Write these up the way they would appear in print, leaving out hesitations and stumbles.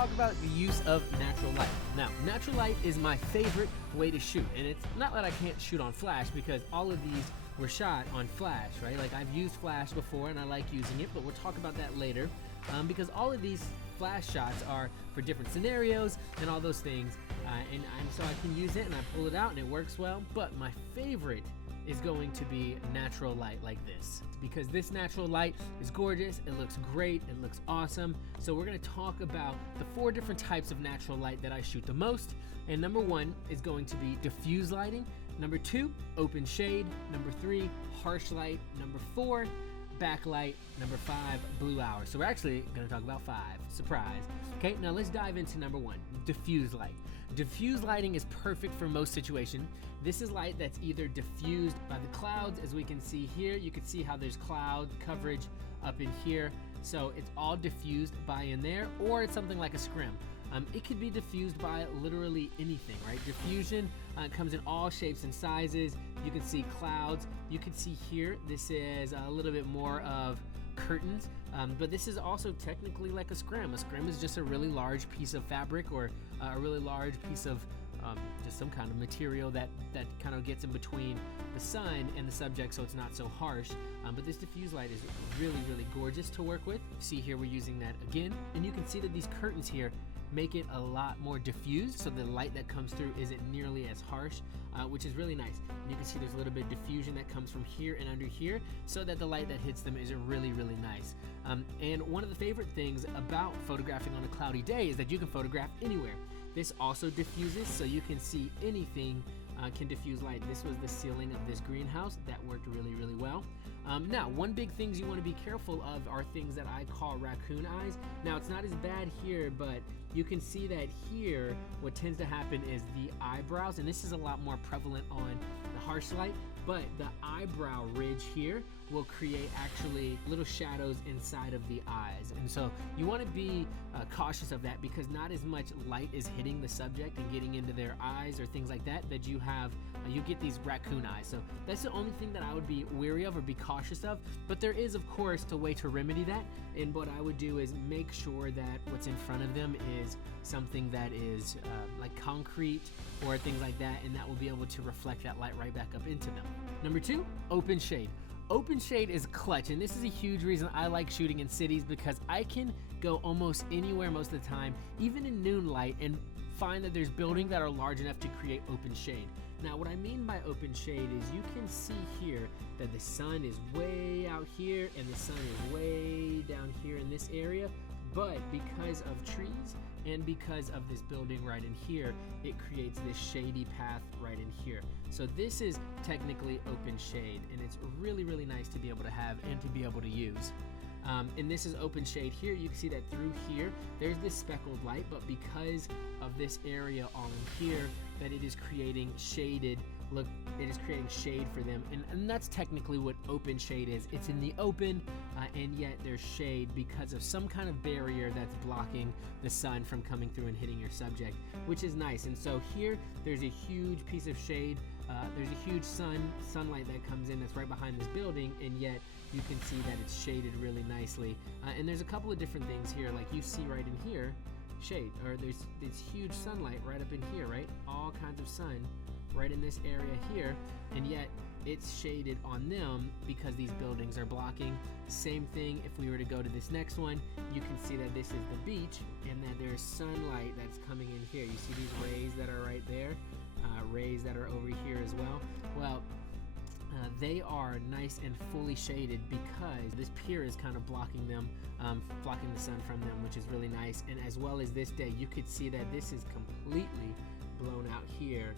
talk about the use of natural light. Now, natural light is my favorite way to shoot, and it's not that I can't shoot on flash, because all of these were shot on flash, right? Like, I've used flash before and I like using it, but we'll talk about that later, because all of these flash shots are for different scenarios and all those things, and so I can use it and I pull it out and it works well. But my favorite is going to be natural light like this, because this natural light is gorgeous, it looks great, it looks awesome. So we're going to talk about the 4 different types of natural light that I shoot the most. And number 1 is going to be diffuse lighting. Number 2, open shade. Number 3, harsh light. Number 4, backlight. Number 5, blue hour. So we're actually going to talk about 5. Surprise. Okay, now let's dive into number 1, diffuse light. Diffuse lighting is perfect for most situations. This is light that's either diffused by the clouds, as we can see here. You can see how there's cloud coverage up in here. So it's all diffused by in there, or it's something like a scrim. It could be diffused by literally anything, right? Diffusion comes in all shapes and sizes. You can see clouds. You can see here, this is a little bit more of curtains, but this is also technically like a scrim. A scrim is just a really large piece of fabric, or a really large piece of just some kind of material that kind of gets in between the sun and the subject, so it's not so harsh. But this diffuse light is really, really gorgeous to work with. See here, we're using that again, and you can see that these curtains here make it a lot more diffused, so the light that comes through isn't nearly as harsh, which is really nice. And you can see there's a little bit of diffusion that comes from here and under here, so that the light that hits them is really, really nice. And one of the favorite things about photographing on a cloudy day is that you can photograph anywhere. This also diffuses, so you can see anything can diffuse light. This was the ceiling of this greenhouse. That worked really, really well. Now, one big thing you want to be careful of are things that I call raccoon eyes. Now, it's not as bad here, but you can see that here, what tends to happen is the eyebrows, and this is a lot more prevalent on the harsh light, but the eyebrow ridge here will create actually little shadows inside of the eyes. And so you want to be cautious of that, because not as much light is hitting the subject and getting into their eyes or things like that, that you have, you get these raccoon eyes. So that's the only thing that I would be wary of or be cautious of. But there is, of course, a way to remedy that. And what I would do is make sure that what's in front of them is something that is like concrete or things like that, and that will be able to reflect that light right back up into them. Number 2, open shade. Open shade is clutch, and this is a huge reason I like shooting in cities, because I can go almost anywhere most of the time, even in noon light, and find that there's buildings that are large enough to create open shade. Now, what I mean by open shade is you can see here that the sun is way out here and the sun is way down here in this area, but because of trees and because of this building right in here, it creates this shady path right in here. So this is technically open shade, and it's really, really nice to be able to have and to be able to use. And this is open shade here. You can see that through here, there's this speckled light, but because of this area all in here, that it is creating shaded, look, it is creating shade for them. And that's technically what open shade is. It's in the open, and yet there's shade because of some kind of barrier that's blocking the sun from coming through and hitting your subject, which is nice. And so here, there's a huge piece of shade. There's a huge sunlight that comes in that's right behind this building, and yet you can see that it's shaded really nicely. And there's a couple of different things here, like you see right in here, shade, or there's this huge sunlight right up in here, right? All kinds of sun right in this area here, and yet it's shaded on them because these buildings are blocking. Same thing if we were to go to this next one, you can see that this is the beach and that there's sunlight that's coming in here. You see these rays that are right there, rays that are over here as well. Well, they are nice and fully shaded because this pier is kind of blocking them, blocking the sun from them, which is really nice. And as well as this day, you could see that this is completely blown out here,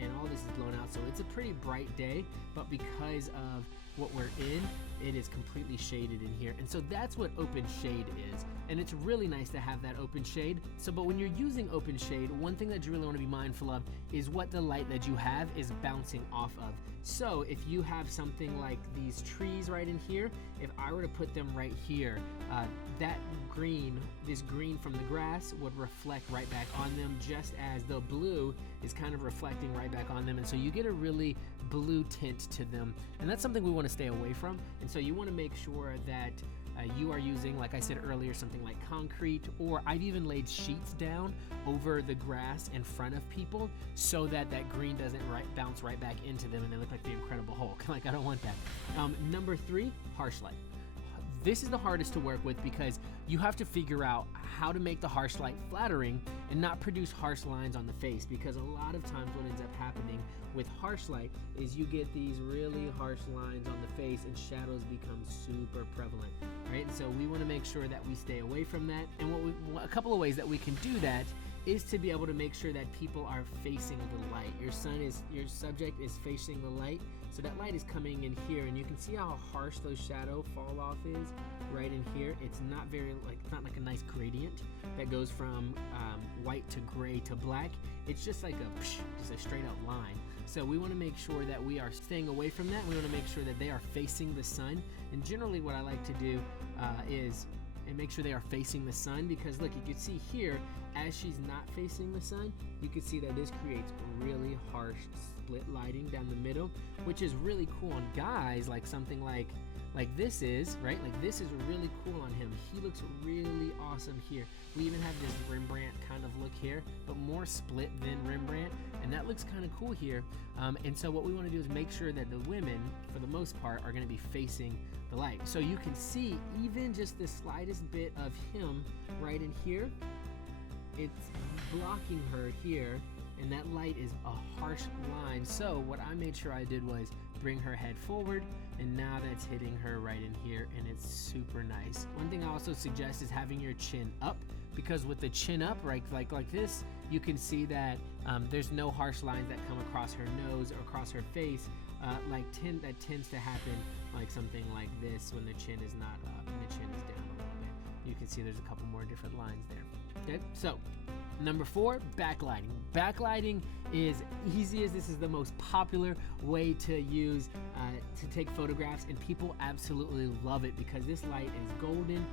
and all this is blown out, so it's a pretty bright day, but because of what we're in, it is completely shaded in here. And so that's what open shade is, and it's really nice to have that open shade. So but when you're using open shade, one thing that you really want to be mindful of is what the light that you have is bouncing off of. So if you have something like these trees right in here, if I were to put them right here, that green, this green from the grass would reflect right back on them, just as the blue is kind of reflecting right back on them. And so you get a really blue tint to them, and that's something we want to stay away from. And so you want to make sure that you are using, like I said earlier, something like concrete, or I've even laid sheets down over the grass in front of people so that that green doesn't bounce right back into them and they look like the Incredible Hulk. Like, I don't want that. Number 3, harsh light. This is the hardest to work with because you have to figure out how to make the harsh light flattering and not produce harsh lines on the face, because a lot of times what ends up happening with harsh light is you get these really harsh lines on the face and shadows become super prevalent, right? And so we want to make sure that we stay away from that. And a couple of ways that we can do that is to be able to make sure that people are facing the light. Your subject is facing the light, so that light is coming in here, and you can see how harsh those shadow fall off is right in here. It's not not like a nice gradient that goes from white to gray to black. It's just like just a straight up line. So we want to make sure that we are staying away from that. We want to make sure that they are facing the sun. And generally what I like to do is make sure they are facing the sun, because look, you can see here, as she's not facing the sun, you can see that this creates really harsh split lighting down the middle, which is really cool on guys, like something like this is, right? Like this is really cool on him. He looks really awesome here. We even have this Rembrandt kind of look here, but more split than Rembrandt, and that looks kind of cool here. And so what we want to do is make sure that the women, for the most part, are going to be facing the light. So you can see even just the slightest bit of him right in here, it's blocking her here, and that light is a harsh line. So what I made sure I did was bring her head forward, and now that's hitting her right in here, and it's super nice. One thing I also suggest is having your chin up, because with the chin up, right, like this, you can see that there's no harsh lines that come across her nose or across her face. That tends to happen like something like this when the chin is not up and the chin is down a little bit. You can see there's a couple more different lines there. Okay, so number 4, backlighting. Backlighting is easy as this is the most popular way to use to take photographs, and people absolutely love it because this light is golden,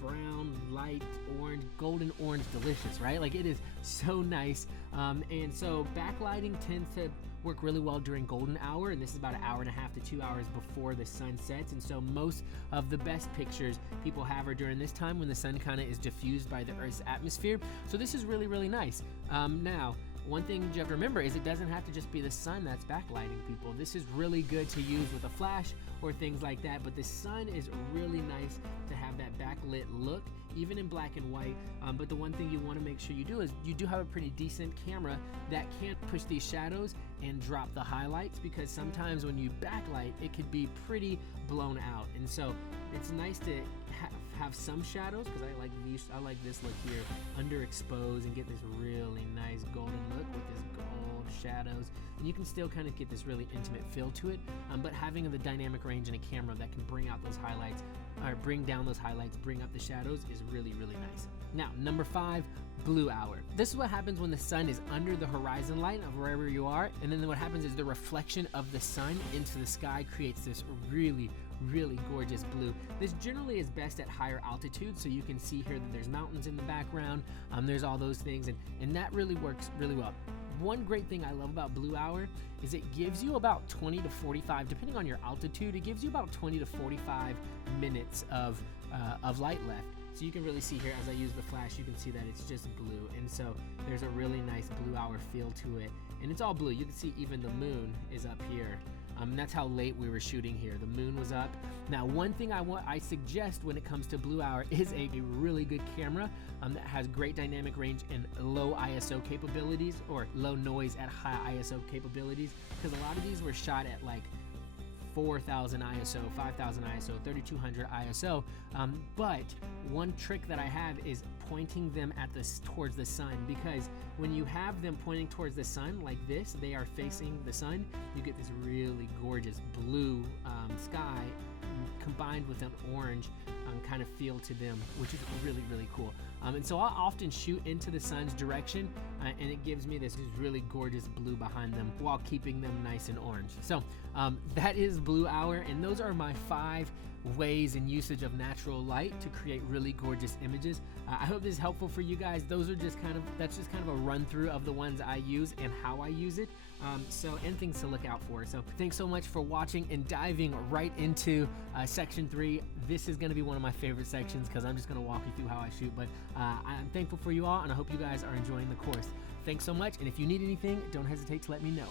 brown, light orange, golden orange, delicious, right? Like, it is so nice. And so backlighting tends to work really well during golden hour, and this is about an hour and a half to 2 hours before the sun sets. And so most of the best pictures people have are during this time when the sun kind of is diffused by the Earth's atmosphere. So this is really, really nice. Now, one thing you have to remember is it doesn't have to just be the sun that's backlighting people. This is really good to use with a flash or things like that, but the sun is really nice to have that backlit look, even in black and white. But the one thing you want to make sure you do is you do have a pretty decent camera that can push these shadows and drop the highlights, because sometimes when you backlight, it could be pretty blown out. And so it's nice to have some shadows, because I like this look here, underexposed, and get this really nice golden look with this gold shadows, and you can still kind of get this really intimate feel to it, but having the dynamic range in a camera that can bring out those highlights, or bring down those highlights, bring up the shadows, is really, really nice. Now, number 5, blue hour. This is what happens when the sun is under the horizon line of wherever you are, and then what happens is the reflection of the sun into the sky creates this really, really gorgeous blue. This generally is best at higher altitude, so you can see here that there's mountains in the background, there's all those things, and that really works really well. One great thing I love about blue hour is it gives you about 20 to 45, depending on your altitude, it gives you about 20 to 45 minutes of light left. So you can really see here, as I use the flash, you can see that it's just blue, and so there's a really nice blue hour feel to it, and it's all blue. You can see even the moon is up here. That's how late we were shooting here. The moon was up. Now, one thing I suggest when it comes to blue hour is a really good camera that has great dynamic range and low ISO capabilities, or low noise at high ISO capabilities, because a lot of these were shot at like 4,000 ISO, 5,000 ISO, 3,200 ISO. But one trick that I have is pointing them towards the sun, because when you have them pointing towards the sun like this, they are facing the sun, you get this really gorgeous blue sky combined with an orange kind of feel to them, which is really, really cool. And so I'll often shoot into the sun's direction, and it gives me this really gorgeous blue behind them while keeping them nice and orange. So that is blue hour, and those are my 5 ways and usage of natural light to create really gorgeous images. I hope this is helpful for you guys. That's just kind of a run through of the ones I use and how I use it. And things to look out for. So thanks so much for watching and diving right into section 3. This is going to be one of my favorite sections because I'm just going to walk you through how I shoot. But I'm thankful for you all, and I hope you guys are enjoying the course. Thanks so much, and if you need anything, don't hesitate to let me know.